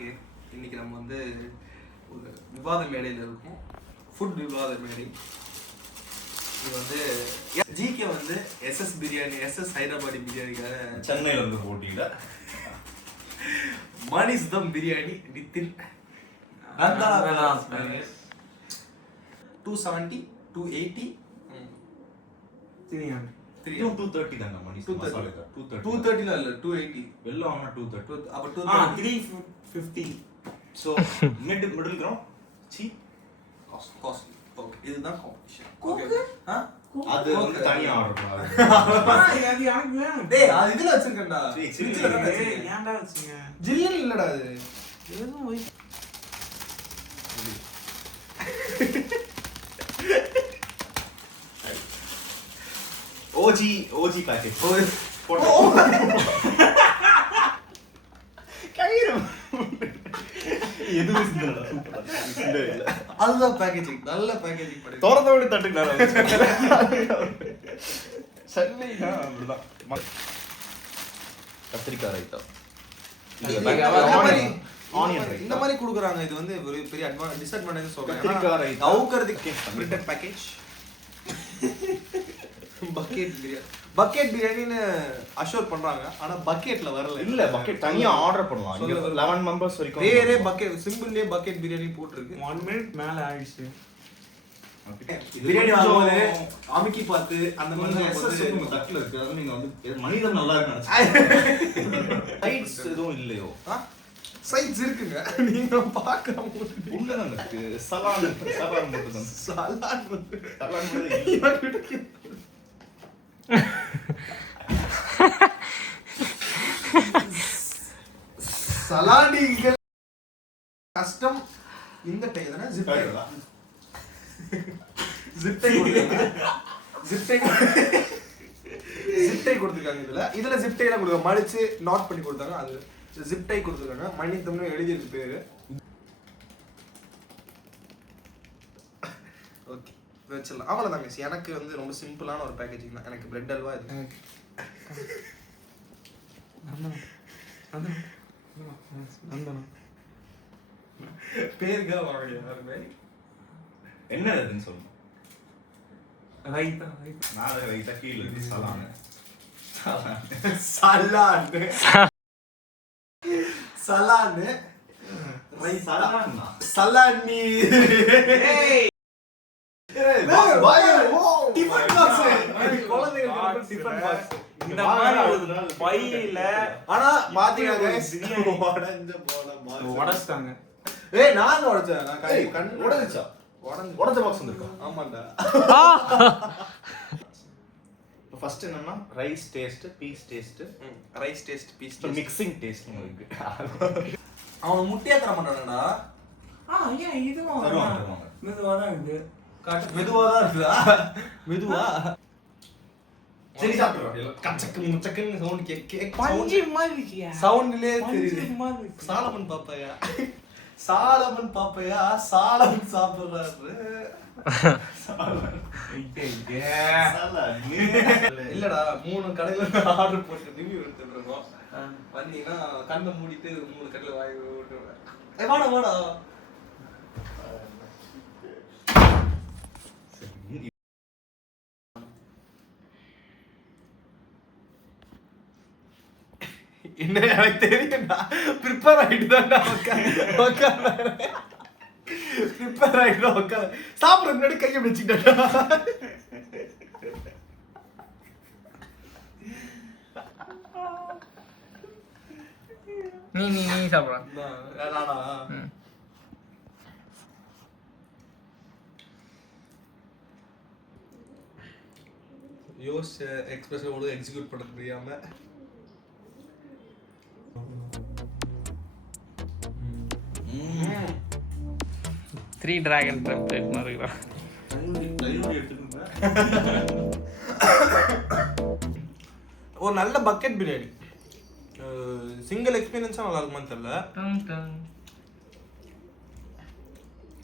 Okay, இன்னைக்கு நம்ம வந்து ஒரு விவாத மேடையில் இருக்கோம். ஃபுட் விவாத மேடை. இது வந்து ஜிகே வந்து எஸ்எஸ் பிரியாணி, எஸ்எஸ் ஹைதராபாடி பிரியாணிக்காக சென்னையில் இருந்து போட்டியில மணிஸ் தம் பிரியாணி நித்தின் 270 280 230 தாங்க மணி 230 இல்ல 280 வெல்ல ஆனா 230 அப்ப 350. So middle ground cheap costly. Okay, இதுதான் காம்படிஷன். ஓகே, அது வந்து தனியா ஆர்டர் பண்ணலாம். அது எனக்கு வேணும். டேய், அது இதுல வச்சிருக்கேன்டா. ஃப்ரிட்ஜ்ல தான் ஏய், வச்சிருக்கேன். ஏன்டா வச்சீங்க? ஜில்லுன்னு இல்லடா அது. எதுவும் வை. ஓஜி பேக்கேஜ் கயிறு எதுவும் சிந்தல இல்ல அதுதான் பேக்கேஜிங். நல்ல பேக்கேஜிங் பண்ணி தோரத்தோட தட்டுக்குனால சென்னைனா அப்படிதான். கத்திரிக்காய் ரைத்தா இந்த மாதிரி குடுக்குறாங்க. இது வந்து ஒரு பெரிய டிஸ்அட்வான்டேஜ் சொல்றேன். கத்திரிக்காய் ரைத்தா அவுக்கறதுக்கு பிரிண்டட் பேக்கேஜ். பக்கெட் பிரியாணின்னு அஷூர் பண்றாங்க. ஆனா பக்கெட்ல வரல. இல்ல பக்கெட் தனியா ஆர்டர் பண்ணலாம். இங்க 11 மெம்பர்ஸ் வரைக்கும் வேறே பக்கெட் சிம்பிள்லயே பக்கெட் பிரியாணி போட்டுருக்கு. 1 மினிட் மேல ஆயிடுச்சு. பிரியாணி வாங்கும்போது அமுக்கி பார்த்து அந்த மாதிரி உங்க தட்டுல இருக்கு. அது நீங்க வந்து மனிதன் நல்லா இருக்கு நினைச்சீங்க. சைட்ஸ் எதுவும் இல்லையோ? சைட்ஸ் இருக்குங்க. நீங்க பார்க்கற போது உள்ளதான் இருக்கு. சலான் மட்டும் தான். சலான் சலாடிகள் கஷ்டம். இந்த டை தானே ஜிப் டை கொடுத்துருக்காங்க. இதுல ஜிப் டைல கொடுக்க மடிச்சு நாட் பண்ணி கொடுத்தாங்க. அது ஜிப் டை கொடுத்துருக்காங்க. மணி தமிழ் எழுதி இருக்கு பேரு. ஓகே, வச்சிடலாம். அவ்வளோதாங்க. எனக்கு வந்து ரொம்ப சிம்பிளான ஒரு பேக்கேஜிங் தான். எனக்கு பிரெட் அல்வா இது. பேருக்காக வாங்க யாருமே. என்ன அதுன்னு சொல்லணும். ரைத்தா நான் ரைத்தா கீழே இருக்கு. சலான் சலான் சலான்னா சலானி. இந்த மாதிரி பையில ஆனா பாத்தீங்கன்னா உடைச்சிட்டாங்க. ஏய், நான் உடைச்சேன். நான் கண் உடைச்சா உடைச்ச பாக்ஸ் வந்திருக்கா? ஆமாண்டா. ஃபர்ஸ்ட் என்னன்னா rice taste, piece taste, rice taste, piece mixing taste இருக்கு. அவன முட்டையா தர மாட்டானடா. ஏன் இதுவும் தருவாங்க. மெதுவா தான் இருக்கு. மெதுவா தான் இருக்குதா? மெதுவா. சரி சாப்பிடுறோம். கச்சக்கு முச்சக்குன்னு சவுண்ட் கேக் பஞ்சு மாதிரி இருக்கியா? சவுண்ட்லயே தெரியுது. பஞ்சு மாதிரி இருக்கு. சாலமன் பாப்பையா, சாலமன் பாப்பையா, சாலமன் சாப்பிடுறாரு. இல்லடா, 3 கடையில ஆர்டர் போட்டு ரிவ்யூ எடுத்துட்டு இருக்கோம். வந்தீங்கன்னா கண்ணை மூடிட்டு 3 கடையில வாங்கி விட்டுருவேன். வாடா வாடா. என்ன எனக்கு தெரியும்டா. ப்ரிப்பேர் ஆயிட்டு தான்டா உட்கார்றேன். ப்ரிப்பேர் ஆயிட்டு தான் உட்கார்றேன். சாப்பிட்ற முன்னாடி கையை வச்சுக்கிட்டா. நீ சாப்பிடலாம். நானா யோசிச்ச எக்ஸ்பிரஷன் ஒழுங்கு எக்ஸிக்யூட் பண்ண முடியாம 3 டிராகன் டெம்ப்ளேட் மாதிரி இருக்குடா. ஒரு நல்ல பக்கெட் பிரியாணி. சிங்கிள் எக்ஸ்பீரியன்ஸா நல்லா இருக்குமான்னு தெரியல.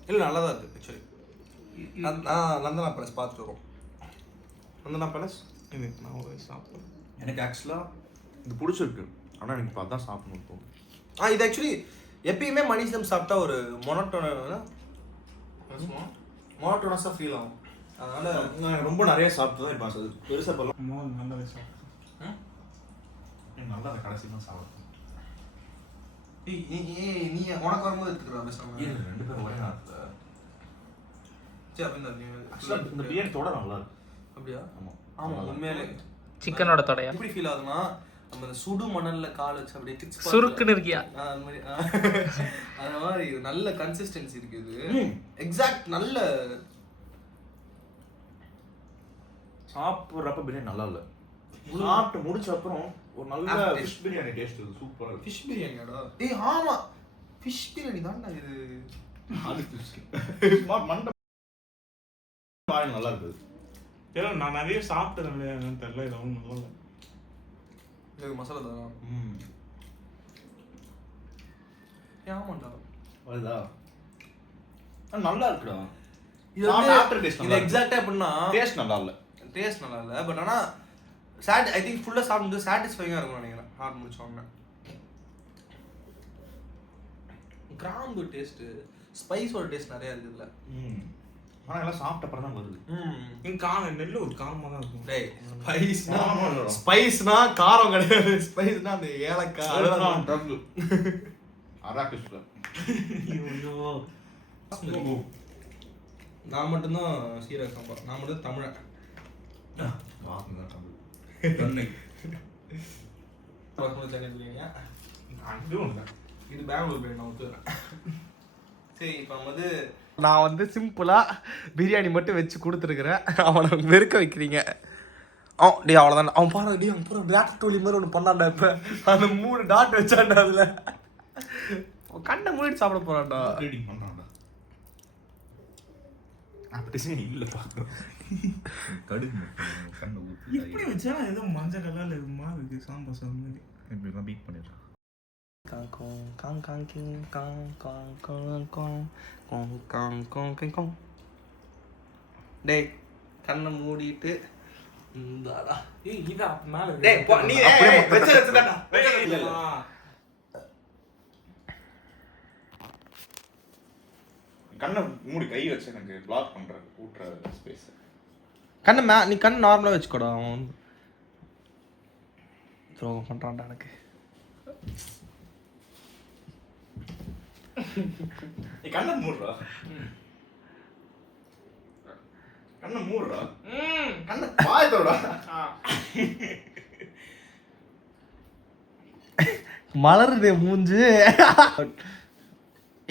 இல்லை, நல்லா தான் இருக்கு ஆக்சுவலி. லந்தனா பேலஸ் பார்த்துட்டு வரோம். லந்தனா பேலஸ் இது நான் ஒரு சாப்பிடுறேன். எனக்கு ஆக்சுவலாக இது பிடிச்சிருக்கு. ஆனால் எனக்கு பார்த்தா சாப்பிடணும் தோணும். இது ஆக்சுவலி எப்பயுமே மணிசம் சாப்பிட்டா ஒரு மொனோட்டோனஸாக ஃபீல் ஆகும். அதனால நான் ரொம்ப நிறைய சாப்பிட்டு தான் இப்போ அது பெருசாக பண்ணலாம். நல்லாவே சாப்பிட்டேன். நல்லா கடைசி தான் சாப்பிடுறேன். நீ உனக்கு வரும்போது எடுத்துக்கிறா பேசாம. 2 பேரும் ஒரே நேரத்தில். சரி அப்போ இந்த பிரியாணி தொட நல்லா இருக்கு. அப்படியா? ஆமாம் ஆமாம் உண்மையிலே சிக்கனோட தொடையா எப்படி ஃபீல் ஆகுதுன்னா நம்ம இந்த சுடு மணல்ல கால் வச்சு அப்படியே கிச்சு சுருக்குன்னு இருக்கியா? அது மாதிரி அந்த மாதிரி நல்ல கன்சிஸ்டன்சி இருக்குது. எக்ஸாக்ட் நல்ல சாப்பிட்றப்ப பிரியாணி நல்லா இல்லை. சாப்பிட்டு முடிச்ச அப்புறம் ஒரு நல்ல ஃபிஷ் பிரியாணி டேஸ்ட் இருக்குது. சூப்பராக இருக்குது. ஃபிஷ் பிரியாணியாடா? ஏய் ஆமா ஃபிஷ் பிரியாணி தான்டா இது. அது ஃபிஷ் மண்டை நல்லா இருக்குது. தெரியல, நான் நிறைய சாப்பிட்டது என்னன்னு தெரியல. இது ஒன்றும் நல்லா இல்லை. இது மசாலா தானா? ஆமாண்டா அதுதா நல்லா இருக்குடா. இது வந்து இது எக்ஸாக்ட்டா எப்படின்னா டேஸ்ட் நல்லா இல்லை. டேஸ்ட் நல்லா இல்லை. பட் ஆனால் ஐ திங்க் ஃபுல்லாக சாப்பிட்டு சாட்டிஸ்ஃபைங்காக இருக்கும்னு நினைக்கிறேன். சாப்பிட்டு முடிச்சோடனே கிராம்பு டேஸ்ட்டு ஸ்பைஸோட டேஸ்ட் நிறையா இருக்குதுல்ல. ஆனால் எல்லாம் சாப்பிட்ட அப்புறம் தான் வருது. நெல்லு ஒரு காரமாக தான் இருக்கும். டேய் ஸ்பைஸ்னா காரம் கிடையாது. ஸ்பைஸ்னா அந்த ஏலக்காய் நான் மட்டும்தான் சீரக சம்பா. நான் மட்டும் தமிழன். சென்னை பிரியாணியா? இது பெங்களூர் பிரியாணி. நான் ஒத்துக்கிறேன். சரி இப்போ வந்து நான் வந்து சிம்பிளாக பிரியாணி மட்டும் வச்சு கொடுத்துருக்குறேன். அவனை வெறுக்க வைக்கிறீங்க. டே அவ்வளோதான். அவன் பாரு டே அவன் பாரு விராட் கோலி மாதிரி ஒன்று பண்ணான்டா. இப்போ அந்த 3 டாட் வச்சான்டா அதில். கண்ணை மூடிட்டு சாப்பிட போறான்டா. ட்ரேடிங் பண்ணுறான்டா. அப்படி இல்லை பார்க்குறோம். கடுகு கண்ணை ஊற்றி எப்படி வச்சா ஏதோ மஞ்சள் கலர்ல இருக்குமா இருக்கு சாம்பார் சார் மாதிரி. இப்படிலாம் பீட் பண்ணிடுறான். டேய் கண்ணை மூடிட்டு ஏய் இதா மேல டேய் நீ வெச்சடா கண்ணை மூடி கை வச்சு எனக்கு பிளாக் பண்ற ஊட்டுற ஸ்பேஸ். கண்ணை நீ கண் நார்மலாக வச்சுக்கோடா. அவன் துரோகம் பண்ணுறான்டா எனக்கு. நீ கண்ணை மூடுறா. கண்ணை மூடுறா. கண்ணை பாயத்தோடா. மலருதே மூஞ்சு.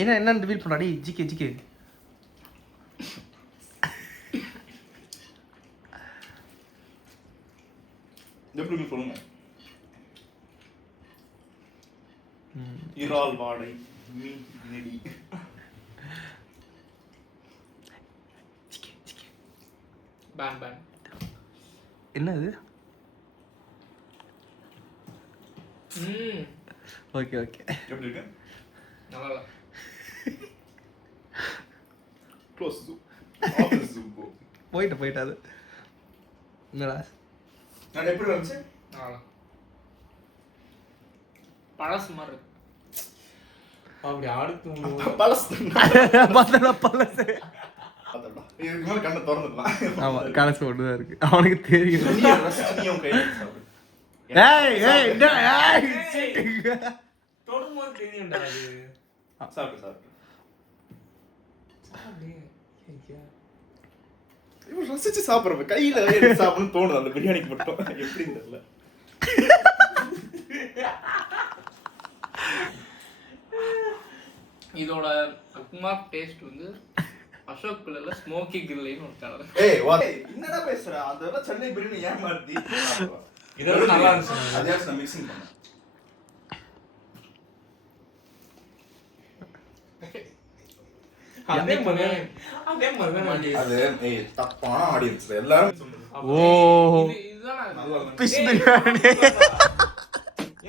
என்னன்னு ரிவீல் பண்ணாடி. ஜிகே எப்படி சொல்லுங்க. இறால் வாடை மீன் நெடி. பேன் என்ன இது? ஓகே எப்படி இருக்கு? நல்லா இல்லை. க்ளோஸ் ஆஃபீஸ் ஜூம் போயிட்டு அது என்னடா நான் எப்படி வந்துச்சு? நல்லா பழசு மாதிரி இருக்கு. அப்படி அடுத்து பழசு பழசு. இதுக்கு மேலே கண்ணை திறந்துடலாம். ஆமா கணசு ஒண்ணுதான் இருக்கு. அவனுக்கு தெரியும். தொடும்போது தெரியும்டா அது. சாப்பிட்டு இவன் ரசிச்சு சாப்பிட்றப்ப கையில சாப்பிடணும்னு தோணுது அந்த பிரியாணிக்கு மட்டும். எப்படி தெரியல. இதோட அக்மார்க் டேஸ்ட் வந்து அசோக் பிள்ளைல ஸ்மோக்கி கிரில்லைன்னு ஒரு சேனல். என்னடா பேசுற? அதெல்லாம் சென்னை பிரியாணி ஏமாத்தி இதெல்லாம் நல்லா இருந்துச்சு. அதையாச்சும் நான் மிக்சிங் பண்ணேன். அதே மாதிரி அது தப்பான ஆடியன்ஸ் எல்லாரும். ஓ இதுதான் ஃபிஷ் பிரியாணி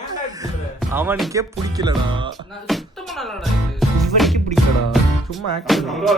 ஏன்டா இப்படி அவனுக்கே பிடிக்கலடா. நான் சுத்தமா நல்லாடா இது. இவனுக்கு பிடிக்கலடா. சும்மா நல்லா